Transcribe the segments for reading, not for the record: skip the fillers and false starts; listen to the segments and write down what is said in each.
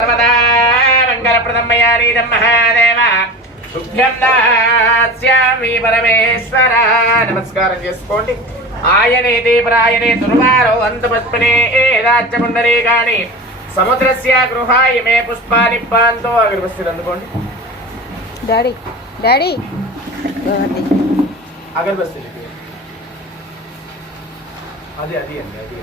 మంగళప్రదమయానీదం మహాదేవ శుభ్యం దాస్యామి పరమేశ్వర. నమస్కారం చేసుకోండి. ఆయనేది ప్రాయనే దుర్వారో అంతమస్మినే ఏదాచ్చముండరే గాని సముద్రస్య గృహాయ మే పుష్పాని పాంతో. అగరబస్తీలు అందుకోండి డాడీ. డాడీ అగరబస్తీలు అది అది అండి అది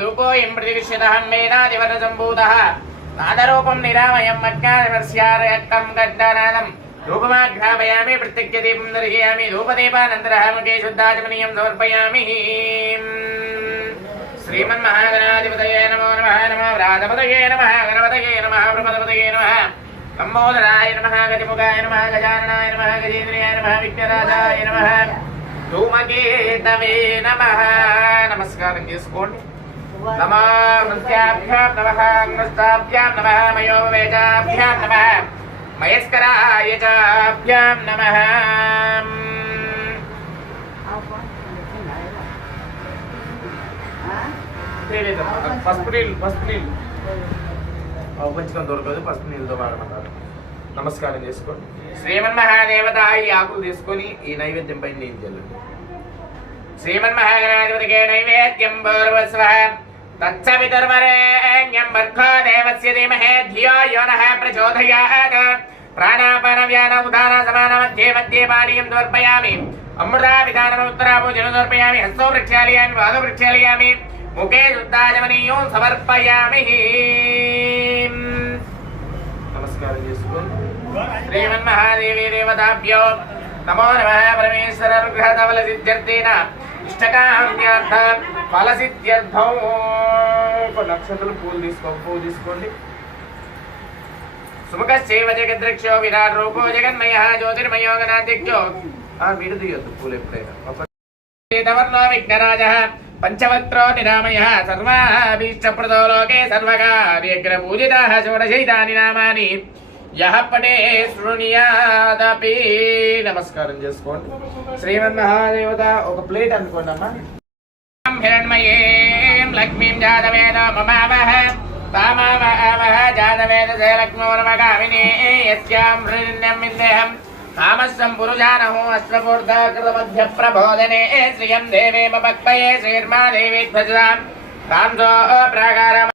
ధూపోయం ప్రతివిశ్యతహం వేదాదివర్ణసంభూతః నాదరూపం నిరామయం అజ్ఞానమస్యారయత్తం గడ్డనాదం ధూపమాఘ్రాపయామి ప్రత్యక్షదీపం దర్శయామి ధూపదీపానంతరః ముఖే శుద్ధాచమనీయం సమర్పయామి. శ్రీమన్మహాగణాధిపతయే నమో నమః. నమో వ్రాతపతయే నమః. గణపతయే నమః. ప్రపదపతయే నమః. లంబోదరాయ నమః. గజముఖాయ నమః. గజాననాయ నమః. గజేంద్రియాయ నమః. విఘ్నరాజాయ నమః. ధూమకేతవే నమః. నమస్కారం చేసుకోండి. నమో నృత్యాభ్యాం నమః. నృత్యాభ్యాం నమః. మయోవేజాభ్యాం నమః. మయస్కరాయ చాభ్యాం నమః. పసుపు నీళ్ళు పంచకం దొరకదు, పసుపు నీళ్ళతో వాడమంటారు. నమస్కారం చేసుకోండి. శ్రీమన్మహాదేవత ఈ ఆకులు తీసుకొని ఈ నైవేద్యం పైన నీళ్ళు చల్లండి. శ్రీమన్మహాగణాధిపతికే నైవేద్యం పూర్వస్వః తత్సవితుర్వరేణ్యం భర్గో దేవస్య ధీమహి ధియో యో నః ప్రచోదయాత్. ప్రాణాపాన వ్యాన ఉదాన సమాన మధ్యే మధ్యే పానీయం సమర్పయామి. అమృతా విధానం ఉత్తరాభోజనం సమర్పయామి. హస్తో ప్రక్షాళయామి. పాదో ప్రక్షాళయామి. ముఖే శుద్ధాచమనీయం సమర్పయామి. నమస్కారం చేసుకోండి. శ్రీమన్మహాదేవి దేవతాభ్యో నమో నమః. పరమేశ్వర అనుగ్రహ ఫల సిద్ధ్యర్థేన ఇష్టకామ్యార్థ ఫల సిద్ధ్యర్థం నక్షత్రం పువ్వు తీసుకోండి. సుముఖశ్చైవ జగద్రక్షో విరాట్ రూపో జగన్మయః జ్యోతిర్మయో గణాధ్యక్షో. మీరు తీయొద్దు పూలు ఎప్పుడైనా. వర్ణో విఘ్నరాజః పంచవక్త్రో నిరామయః సర్వాభీష్టప్రదో లోకే సర్వకార్యగ్రపూజితాః షోడశైతాని నామాని యః పఠే శృణుయాదపి. నమస్కారం చేసుకోండి. శ్రీమన్మహాదేవత ఒక ప్లేట్ అనుకోండి అమ్మా. హిరణ్మయీం లక్ష్మీం జాతవేద మమావహ తామావహ జాతవేద లక్ష్మో నమగామిని యస్యాం హృదయం విందేహం కామస్వం పురుషానహో అశ్వపూర్ధకృతమధ్య ప్రబోధనే శ్రియం దేవేమ భక్తయే శ్రీర్మా దేవి ధ్వజాం కాంతో ప్రాకార